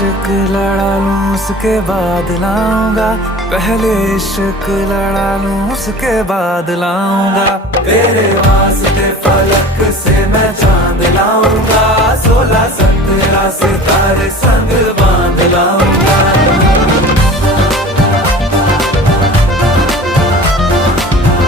इश्क लड़ा लूं उसके बाद लाऊंगा, पहले इश्क लड़ा लूं उसके बाद लाऊंगा। तेरे वास्ते